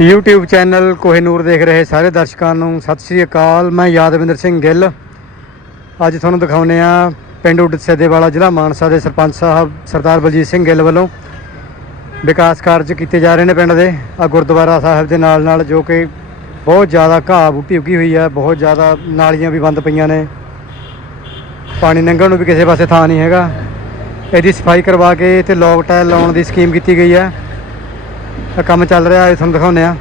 YouTube channel Kohinoor ਦੇਖ ਰਹੇ ਸਾਰੇ ਦਰਸ਼ਕਾਂ ਨੂੰ। ਸਤਿ ਸ੍ਰੀ ਅਕਾਲ, ਮੈਂ ਯਾਦਵਿੰਦਰ ਸਿੰਘ ਗਿੱਲ। ਅੱਜ ਤੁਹਾਨੂੰ ਦਿਖਾਉਨੇ ਆ ਪਿੰਡ ਉਡਸਦੇ ਵਾਲਾ ਜ਼ਿਲ੍ਹਾ ਮਾਨਸਾ ਦੇ ਸਰਪੰਚ ਸਾਹਿਬ ਸਰਦਾਰ ਬਲਜੀਤ ਸਿੰਘ ਗਿੱਲ ਵੱਲੋਂ ਵਿਕਾਸ ਕਾਰਜ ਕੀਤੇ ਜਾ ਰਹੇ ਨੇ ਪਿੰਡ ਦੇ। ਆ ਗੁਰਦੁਆਰਾ ਸਾਹਿਬ ਦੇ ਨਾਲ ਨਾਲ ਜੋ ਕਿ ਬਹੁਤ ਜ਼ਿਆਦਾ ਘਾਹ ਬੂਟੀ ਉੱਗੀ ਹੋਈ ਹੈ, ਬਹੁਤ ਜ਼ਿਆਦਾ ਨਾਲੀਆਂ ਵੀ ਬੰਦ ਪਈਆਂ ਨੇ। ਪਾਣੀ ਲੰਘਣ ਨੂੰ ਵੀ ਕਿਸੇ ਪਾਸੇ ਥਾਂ ਨਹੀਂ ਹੈਗਾ। ਇਹਦੀ ਸਫ਼ਾਈ ਕਰਵਾ ਕੇ ਤੇ ਲੌਕ ਟਾਇਲ ਲਾਉਣ ਦੀ ਸਕੀਮ ਕੀਤੀ ਗਈ ਹੈ। ਕੰਮ ਚੱਲ ਰਿਹਾ ਹੈ ਤੁਹਾਨੂੰ ਦਿਖਾਉਂਦੇ ਆ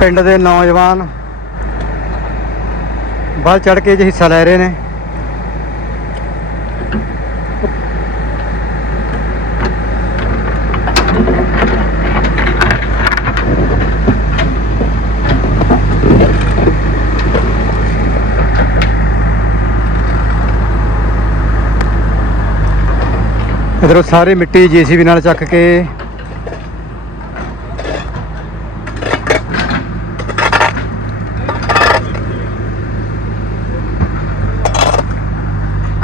ਪਿੰਡ ਦੇ ਨੌਜਵਾਨ ਵੱਲ ਚੜ ਕੇ ਜੇ ਹਿੱਸਾ ਲੈ ਰਹੇ ਨੇ। ਇਧਰੋਂ ਸਾਰੀ ਮਿੱਟੀ ਜੀਸੀਬੀ ਨਾਲ ਚੱਕ ਕੇ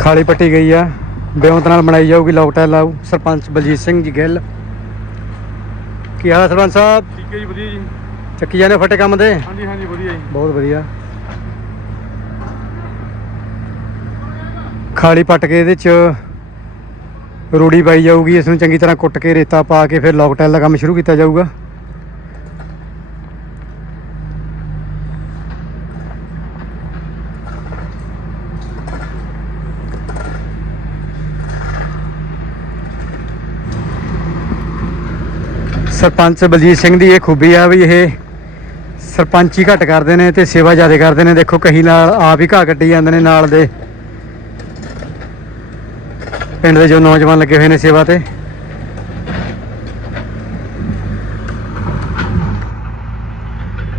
ਖਾਲੀ ਪੱਟੀ ਗਈ ਆ। ਬੇਉਂਤ ਨਾਲ ਬਣਾਈ ਜਾਊਗੀ ਲੋਕਟਾ ਲਾਊ ਸਰਪੰਚ ਬਲਜੀਤ ਸਿੰਘ ਜੀ ਗਿੱਲ। ਕੀ ਹਾਲ ਆ ਸਰਪੰਚ ਸਾਹਿਬ? ਠੀਕ ਹੈ ਜੀ ਵਧੀਆ ਜੀ। ਚੱਕੀ ਜਾਂਦੇ ਫਟੇ ਕੰਮ ਦੇ ਹਾਂਜੀ ਹਾਂਜੀ ਵਧੀਆ ਜੀ। ਬਹੁਤ ਵਧੀਆ। ਖਾਲੀ ਪੱਟ ਕੇ ਇਹਦੇ ਚ ਰੂੜੀ ਪਾਈ ਜਾਊਗੀ ਇਸ ਨੂੰ ਚੰਗੀ ਤਰ੍ਹਾਂ ਕੁੱਟ ਕੇ ਰੇਤਾ ਪਾ ਕੇ ਫਿਰ ਲੋਕਟਾਈਲ ਦਾ ਕੰਮ ਸ਼ੁਰੂ ਕੀਤਾ ਜਾਊਗਾ। ਸਰਪੰਚ ਬਲਜੀਤ ਸਿੰਘ ਦੀ ਇਹ ਖੂਬੀ ਆ ਵੀ ਇਹ ਸਰਪੰਚੀ ਘੱਟ ਕਰਦੇ ਨੇ ਤੇ ਸੇਵਾ ਜ਼ਿਆਦਾ ਕਰਦੇ ਨੇ। ਦੇਖੋ ਕਹੀ ਨਾਲ ਆਪ ਹੀ ਘਾਹ ਕੱਟੀ ਜਾਂਦੇ ਨੇ ਨਾਲ ਦੇ। ਪਿੰਡ ਦੇ ਜੋ ਨੌਜਵਾਨ ਲੱਗੇ ਹੋਏ ਨੇ ਸੇਵਾ ਤੇ।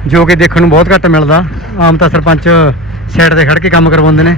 ਜੋ ਕਿ ਦੇਖਣ ਨੂੰ ਬਹੁਤ ਘੱਟ ਮਿਲਦਾ। ਆਮ ਤਾਂ ਸਰਪੰਚ ਸਾਈਡ ਤੇ ਖੜ ਕੇ ਕੰਮ ਕਰਵਾਉਂਦੇ ਨੇ।